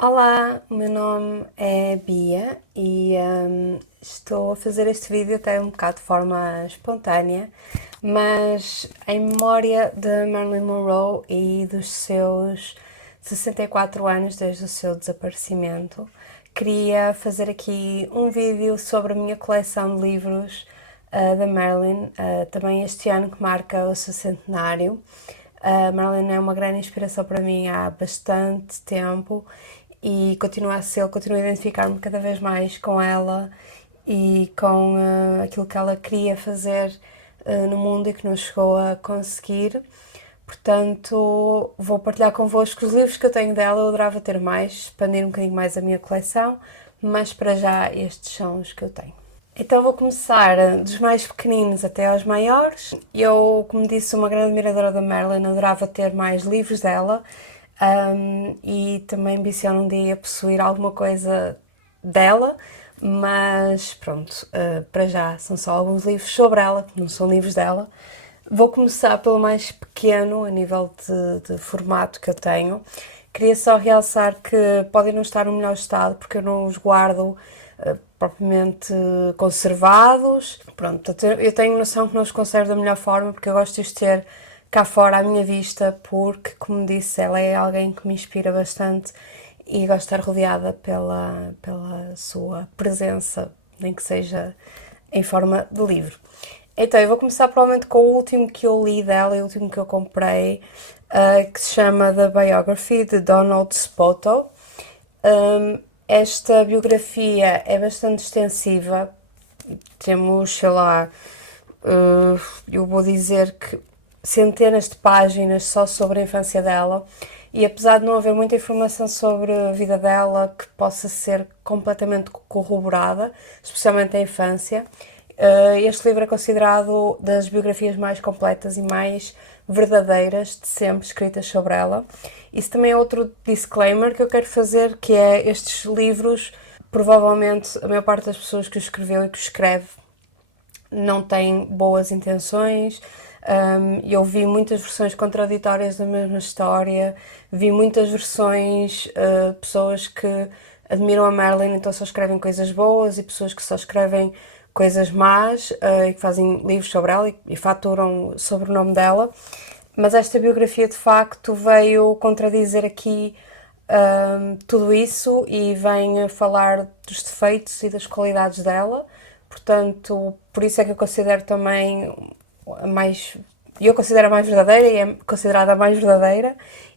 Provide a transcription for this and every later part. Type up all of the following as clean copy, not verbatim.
Olá, o meu nome é Bia e estou a fazer este vídeo até um bocado de forma espontânea, mas em memória de Marilyn Monroe e dos seus 64 anos desde o seu desaparecimento, queria fazer aqui um vídeo sobre a minha coleção de livros da Marilyn, também este ano que marca o seu centenário. A Marilyn é uma grande inspiração para mim há bastante tempo e continua a ser, continuo a identificar-me cada vez mais com ela e com aquilo que ela queria fazer no mundo e que não chegou a conseguir. Portanto, vou partilhar convosco os livros que eu tenho dela. Eu adorava ter mais, expandir um bocadinho mais a minha coleção, mas para já estes são os que eu tenho. Então vou começar dos mais pequeninos até aos maiores. Eu, como disse, sou uma grande admiradora da Marilyn, adorava ter mais livros dela e também ambiciono um dia possuir alguma coisa dela, mas pronto, para já são só alguns livros sobre ela, não são livros dela. Vou começar pelo mais pequeno, a nível de formato que eu tenho. Queria só realçar que podem não estar no melhor estado, porque eu não os guardo propriamente conservados. Pronto, eu tenho noção que não os conservo da melhor forma, porque eu gosto de os ter cá fora à minha vista, porque, como disse, ela é alguém que me inspira bastante e gosto de estar rodeada pela sua presença, nem que seja em forma de livro. Então, eu vou começar provavelmente com o último que eu li dela e o último que eu comprei, que se chama The Biography, de Donald Spoto. Esta biografia é bastante extensiva, temos, sei lá, eu vou dizer que centenas de páginas só sobre a infância dela, e apesar de não haver muita informação sobre a vida dela que possa ser completamente corroborada, especialmente a infância, este livro é considerado das biografias mais completas e mais verdadeiras de sempre escritas sobre ela. Isso também é outro disclaimer que eu quero fazer, que é estes livros, provavelmente a maior parte das pessoas que o escreveu e que o escreve não tem boas intenções. Eu vi muitas versões contraditórias da mesma história, vi muitas versões de pessoas que admiram a Marilyn, então só escrevem coisas boas, e pessoas que só escrevem coisas más e que fazem livros sobre ela e faturam sobre o nome dela. Mas esta biografia de facto veio contradizer aqui tudo isso e vem a falar dos defeitos e das qualidades dela. Portanto, por isso é que eu considero também a mais. Eu considero a mais verdadeira e é considerada a mais verdadeira,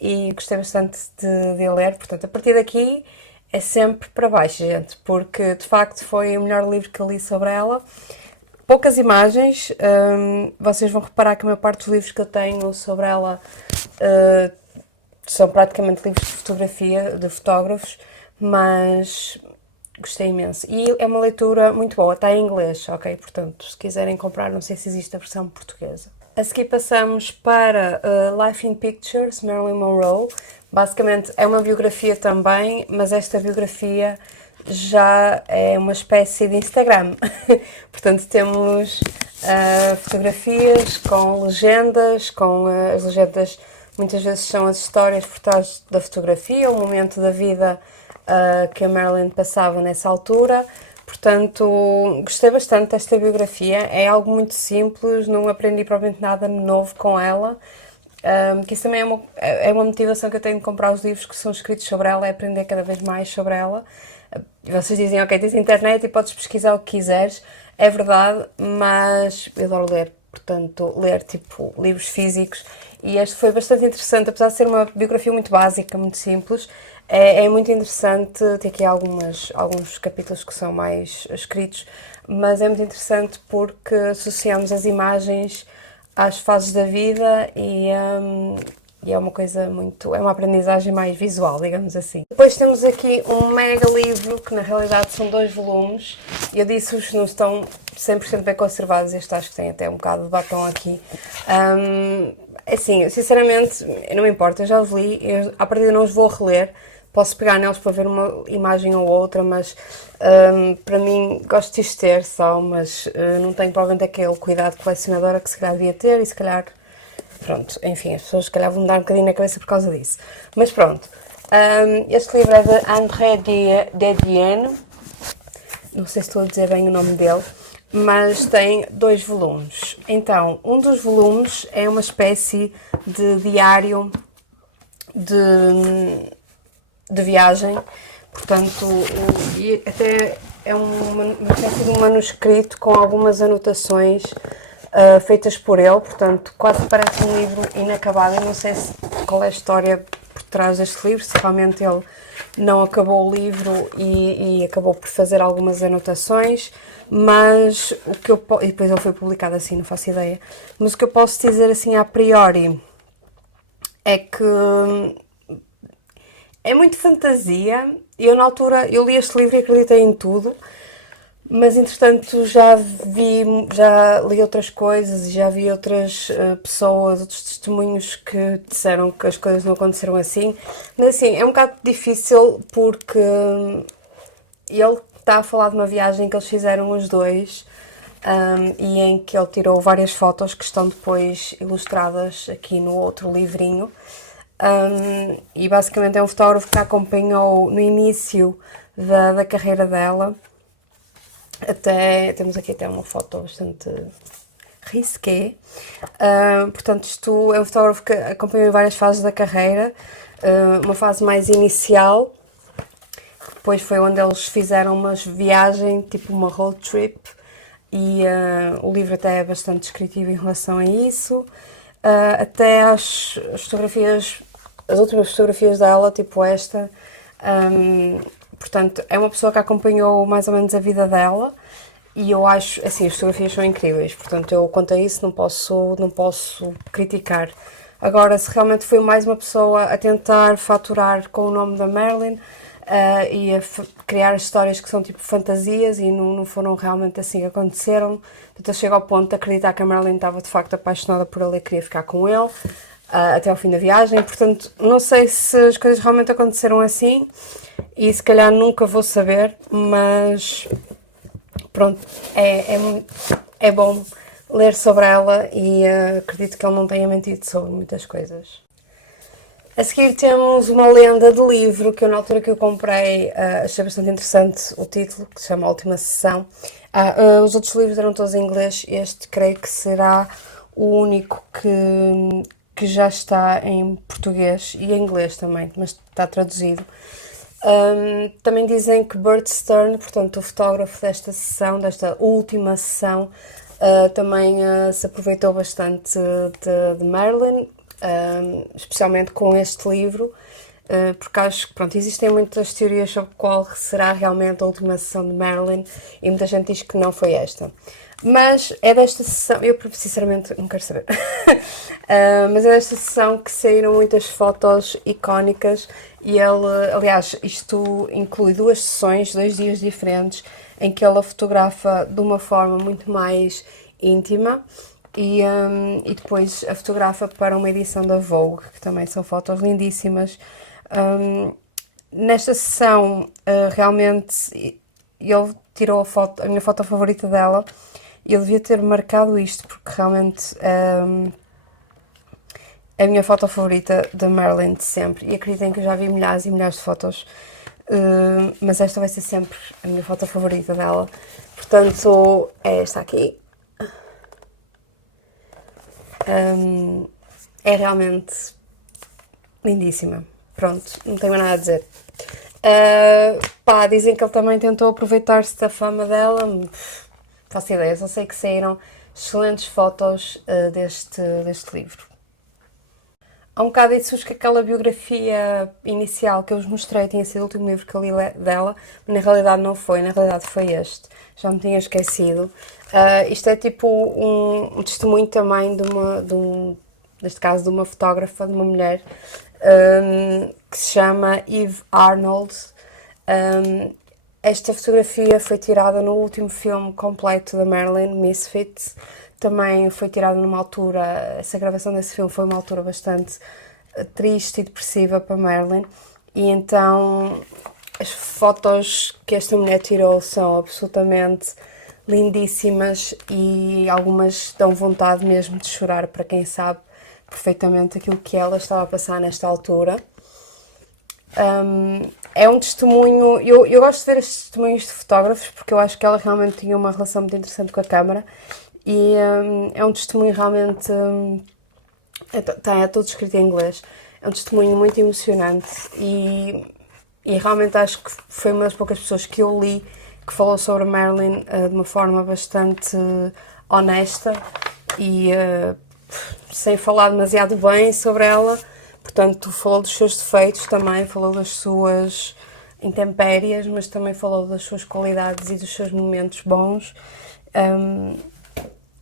e gostei bastante de ler. Portanto, a partir daqui é sempre para baixo, gente, porque de facto foi o melhor livro que eu li sobre ela. Poucas imagens, vocês vão reparar que a maior parte dos livros que eu tenho sobre ela são praticamente livros de fotografia, de fotógrafos, mas gostei imenso. E é uma leitura muito boa, está em inglês, ok? Portanto, se quiserem comprar, não sei se existe a versão portuguesa. A seguir passamos para Life in Pictures, Marilyn Monroe. Basicamente é uma biografia também, mas esta biografia já é uma espécie de Instagram. Portanto, temos fotografias com legendas, com as legendas muitas vezes são as histórias por trás da fotografia, o momento da vida que a Marilyn passava nessa altura. Portanto, gostei bastante desta biografia. É algo muito simples, não aprendi provavelmente nada novo com ela. Que isso também é uma motivação que eu tenho de comprar os livros que são escritos sobre ela, é aprender cada vez mais sobre ela. Vocês dizem, ok, tens internet e podes pesquisar o que quiseres. É verdade, mas eu adoro ler. Portanto, ler tipo livros físicos. E este foi bastante interessante, apesar de ser uma biografia muito básica, muito simples. É muito interessante, tem aqui alguns capítulos que são mais escritos, mas é muito interessante porque associamos as imagens às fases da vida e é uma coisa muito. É uma aprendizagem mais visual, digamos assim. Depois temos aqui um mega livro, que na realidade são 2 volumes. Eu disse-vos que não estão 100% bem conservados, este acho que tem até um bocado de batom aqui. Assim, sinceramente, não me importa, eu já os li, à partida não os vou reler. Posso pegar neles para ver uma imagem ou outra, mas para mim gosto de os ter só, mas não tenho provavelmente aquele cuidado colecionadora que se calhar devia ter, e se calhar, pronto, enfim, as pessoas se calhar vão me dar um bocadinho na cabeça por causa disso. Mas pronto, Este livro é de André Dedienne, não sei se estou a dizer bem o nome dele, mas tem 2 volumes. Então, um dos volumes é uma espécie de diário de viagem, portanto, e até é uma espécie de um manuscrito com algumas anotações feitas por ele, portanto, quase parece um livro inacabado. Eu não sei qual é a história por trás deste livro, se realmente ele não acabou o livro e acabou por fazer algumas anotações, mas o que eu e depois ele foi publicado assim, não faço ideia, mas o que eu posso dizer assim a priori é que é muito fantasia. Eu na altura, eu li este livro e acreditei em tudo, mas entretanto já li outras coisas e já vi outras pessoas, outros testemunhos que disseram que as coisas não aconteceram assim. Mas assim, é um bocado difícil porque ele está a falar de uma viagem que eles fizeram os dois, e em que ele tirou várias fotos que estão depois ilustradas aqui no outro livrinho. E basicamente é um fotógrafo que a acompanhou no início da carreira dela. Temos aqui até uma foto bastante risqué. Portanto, isto é um fotógrafo que acompanhou em várias fases da carreira. Uma fase mais inicial, depois foi onde eles fizeram uma viagem, tipo uma road trip, e o livro até é bastante descritivo em relação a isso. Até as fotografias, as últimas fotografias dela, tipo esta, portanto, é uma pessoa que acompanhou mais ou menos a vida dela, e eu acho, assim, as fotografias são incríveis, portanto, eu quanto a isso não posso criticar. Agora, se realmente foi mais uma pessoa a tentar faturar com o nome da Marilyn, e a criar histórias que são tipo fantasias e não foram realmente assim que aconteceram, portanto, eu chego ao ponto de acreditar que a Marilyn estava de facto apaixonada por ele e queria ficar com ele, até ao fim da viagem. Portanto, não sei se as coisas realmente aconteceram assim e se calhar nunca vou saber, mas pronto, é bom ler sobre ela e acredito que ele não tenha mentido sobre muitas coisas. A seguir temos uma lenda de livro que eu, na altura que eu comprei, achei bastante interessante o título, que se chama A Última Sessão. Os outros livros eram todos em inglês, este creio que será o único que já está em português e em inglês também, mas está traduzido. Também dizem que Bert Stern, portanto o fotógrafo desta sessão, desta última sessão, também se aproveitou bastante de Marilyn, especialmente com este livro, porque acho que pronto, existem muitas teorias sobre qual será realmente a última sessão de Marilyn e muita gente diz que não foi esta. Mas é desta sessão, eu sinceramente não quero saber, mas é desta sessão que saíram muitas fotos icónicas e ele, aliás, isto inclui 2 sessões, 2 dias diferentes, em que ele a fotografa de uma forma muito mais íntima e depois a fotografa para uma edição da Vogue, que também são fotos lindíssimas. Nesta sessão, realmente, ele tirou a minha foto favorita dela. Eu devia ter marcado isto, porque realmente é a minha foto favorita da Marilyn de sempre. E acreditem que eu já vi milhares e milhares de fotos, mas esta vai ser sempre a minha foto favorita dela. Portanto, é esta aqui. É realmente lindíssima. Pronto, não tenho mais nada a dizer. Dizem que ele também tentou aproveitar-se da fama dela. Faço ideia, só sei que saíram excelentes fotos deste livro. Há um bocado disse-vos que aquela biografia inicial que eu vos mostrei tinha sido o último livro que eu li dela, mas na realidade não foi, na realidade foi este. Já me tinha esquecido. Isto é tipo um testemunho também neste caso de uma fotógrafa, de uma mulher, que se chama Eve Arnold. Esta fotografia foi tirada no último filme completo da Marilyn, Misfits. Também foi tirada numa altura, essa gravação desse filme foi uma altura bastante triste e depressiva para Marilyn. E então as fotos que esta mulher tirou são absolutamente lindíssimas e algumas dão vontade mesmo de chorar para quem sabe perfeitamente aquilo que ela estava a passar nesta altura. É um testemunho, eu gosto de ver estes testemunhos de fotógrafos porque eu acho que ela realmente tinha uma relação muito interessante com a câmara e é um testemunho realmente, é todo escrito em inglês, é um testemunho muito emocionante e realmente acho que foi uma das poucas pessoas que eu li que falou sobre a Marilyn de uma forma bastante honesta e sem falar demasiado bem sobre ela. Portanto, falou dos seus defeitos também, falou das suas intempéries, mas também falou das suas qualidades e dos seus momentos bons.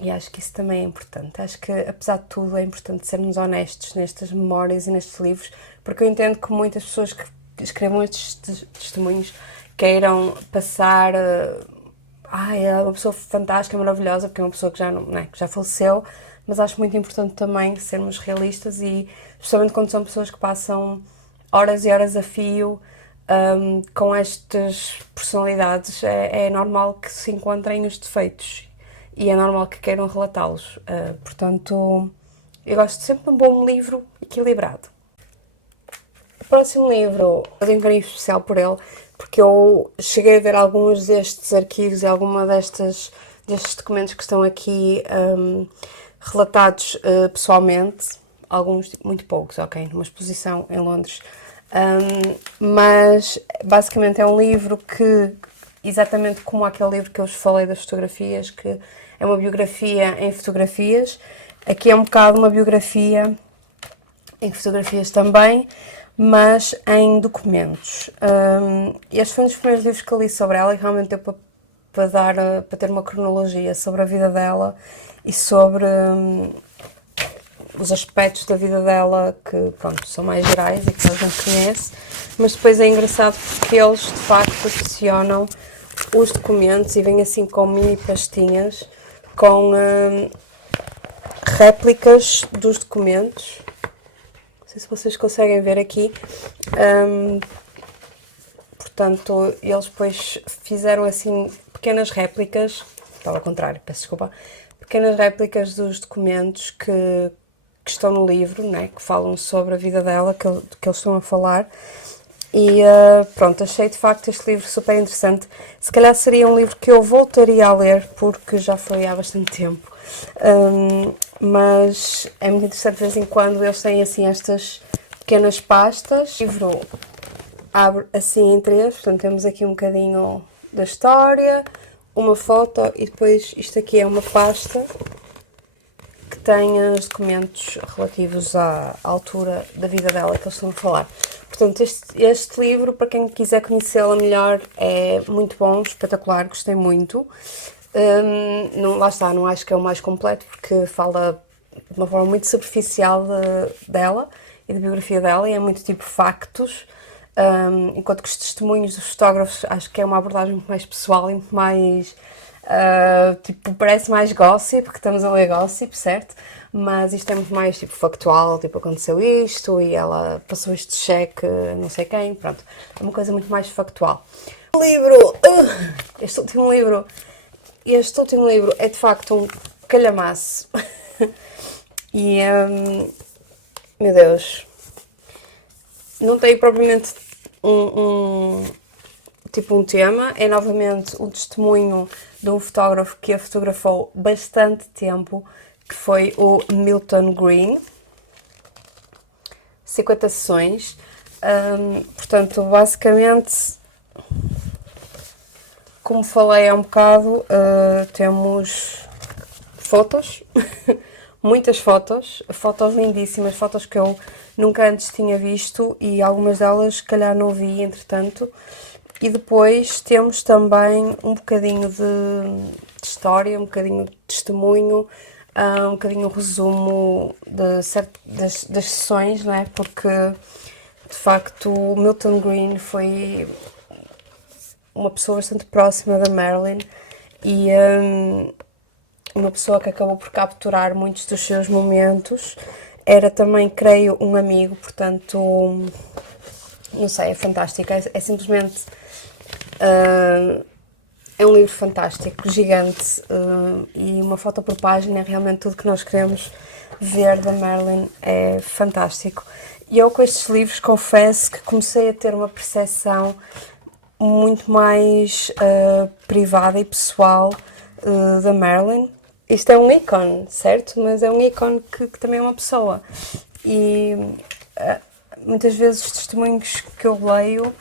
E acho que isso também é importante. Acho que, apesar de tudo, é importante sermos honestos nestas memórias e nestes livros, porque eu entendo que muitas pessoas que escrevam estes testemunhos queiram passar. É uma pessoa fantástica, maravilhosa, porque é uma pessoa que já, não, né, que já faleceu, mas acho muito importante também sermos realistas e, especialmente quando são pessoas que passam horas e horas a fio com estas personalidades, é normal que se encontrem os defeitos e é normal que queiram relatá-los. Portanto, eu gosto sempre de um bom livro equilibrado. O próximo livro, eu tenho um carinho especial por ele, porque eu cheguei a ver alguns destes arquivos e alguma destes documentos que estão aqui relatados pessoalmente, alguns muito poucos, ok, numa exposição em Londres, mas basicamente é um livro que, exatamente como aquele livro que eu vos falei das fotografias, que é uma biografia em fotografias, aqui é um bocado uma biografia em fotografias também, mas em documentos. Este foi um dos primeiros livros que eu li sobre ela e realmente deu para ter uma cronologia sobre a vida dela e sobre os aspectos da vida dela que, pronto, são mais gerais e que toda a gente conhece, mas depois é engraçado porque eles de facto adicionam os documentos e vêm assim com mini pastinhas com réplicas dos documentos. Não sei se vocês conseguem ver aqui. Portanto, eles depois fizeram assim pequenas réplicas, estava ao contrário, peço desculpa, pequenas réplicas dos documentos que estão no livro, né, que falam sobre a vida dela, que eles estão a falar. E pronto, achei de facto este livro super interessante. Se calhar seria um livro que eu voltaria a ler, porque já foi há bastante tempo. Mas é muito interessante de vez em quando eles têm assim estas pequenas pastas. O livro abre assim em três, portanto temos aqui um bocadinho da história, uma foto e depois isto aqui é uma pasta que tem os documentos relativos à altura da vida dela que eles estão a falar. Portanto, este livro, para quem quiser conhecê-la melhor, é muito bom, espetacular, gostei muito. Não, lá está, não acho que é o mais completo, porque fala de uma forma muito superficial dela e da biografia dela, e é muito tipo factos, enquanto que os testemunhos dos fotógrafos acho que é uma abordagem muito mais pessoal e muito mais... tipo, parece mais gossip, porque estamos a ler gossip, certo? Mas isto é muito mais tipo factual, tipo, aconteceu isto e ela passou este cheque, não sei quem, pronto. É uma coisa muito mais factual. O livro, este último livro é de facto um calhamaço. E, meu Deus, não tem propriamente tipo um tema, é novamente um testemunho de um fotógrafo que a fotografou bastante tempo, que foi o Milton Green. 50 sessões. Portanto, basicamente, como falei há um bocado, temos fotos, muitas fotos lindíssimas, fotos que eu nunca antes tinha visto e algumas delas, se calhar, não vi, entretanto. E depois temos também um bocadinho de história, um bocadinho de testemunho, um bocadinho de resumo das sessões, não é? Porque, de facto, o Milton Green foi uma pessoa bastante próxima da Marilyn e uma pessoa que acabou por capturar muitos dos seus momentos. Era também, creio, um amigo, portanto, não sei, é fantástico, é simplesmente... é um livro fantástico, gigante, e uma foto por página é realmente tudo que nós queremos ver da Marilyn, é fantástico. eu com estes livros confesso que comecei a ter uma percepção muito mais privada e pessoal da Marilyn. Isto é um ícone, certo? Mas é um ícone que também é uma pessoa. E muitas vezes os testemunhos que eu leio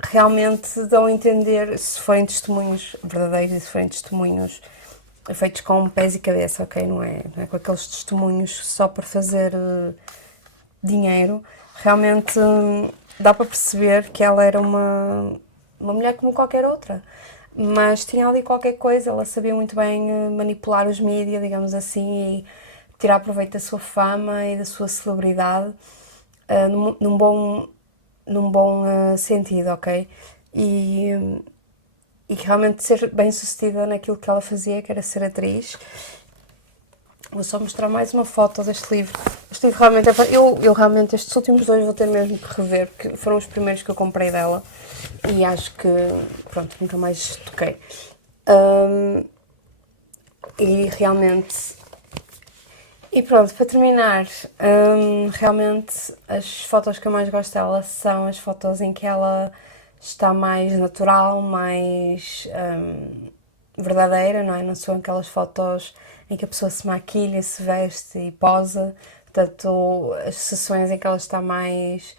realmente dão a entender, se forem testemunhos verdadeiros e se forem testemunhos feitos com pés e cabeça, ok? Não é com aqueles testemunhos só para fazer dinheiro. Realmente dá para perceber que ela era uma mulher como qualquer outra. Mas tinha ali qualquer coisa, ela sabia muito bem manipular os mídias, digamos assim, e tirar proveito da sua fama e da sua celebridade num bom sentido, ok? E realmente ser bem sucedida naquilo que ela fazia, que era ser atriz. Vou só mostrar mais uma foto deste livro. Este livro realmente é. Eu realmente, estes últimos dois vou ter mesmo que rever, porque foram os primeiros que eu comprei dela e acho que, pronto, nunca mais toquei. E realmente. E pronto, para terminar, realmente as fotos que eu mais gosto dela são as fotos em que ela está mais natural, mais verdadeira, não é? Não são aquelas fotos em que a pessoa se maquilha, se veste e posa. Portanto, as sessões em que ela está mais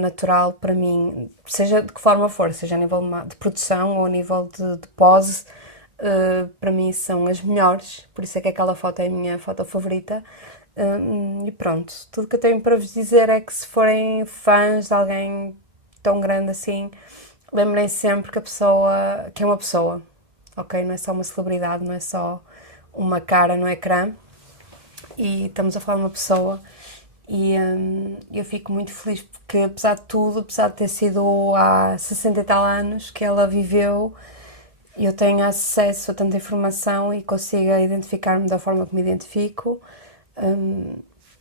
natural, para mim, seja de que forma for, seja a nível de produção ou a nível de pose, para mim são as melhores, por isso é que aquela foto é a minha foto favorita. E pronto, tudo que eu tenho para vos dizer é que se forem fãs de alguém tão grande assim, lembrem sempre que a pessoa, que é uma pessoa, ok? Não é só uma celebridade, não é só uma cara no ecrã, e estamos a falar de uma pessoa. E eu fico muito feliz porque, apesar de tudo, apesar de ter sido há 60 e tal anos que ela viveu, eu tenho acesso a tanta informação e consigo identificar-me da forma que me identifico. Hum,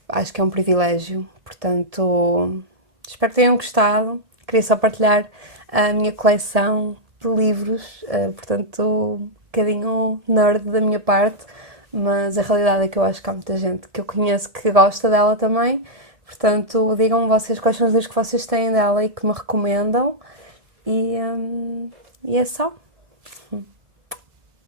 Acho que é um privilégio. Portanto, espero que tenham gostado. Queria só partilhar a minha coleção de livros, portanto, um bocadinho nerd da minha parte, mas a realidade é que eu acho que há muita gente que eu conheço que gosta dela também. Portanto, digam-me vocês quais são os livros que vocês têm dela e que me recomendam. E, e é só.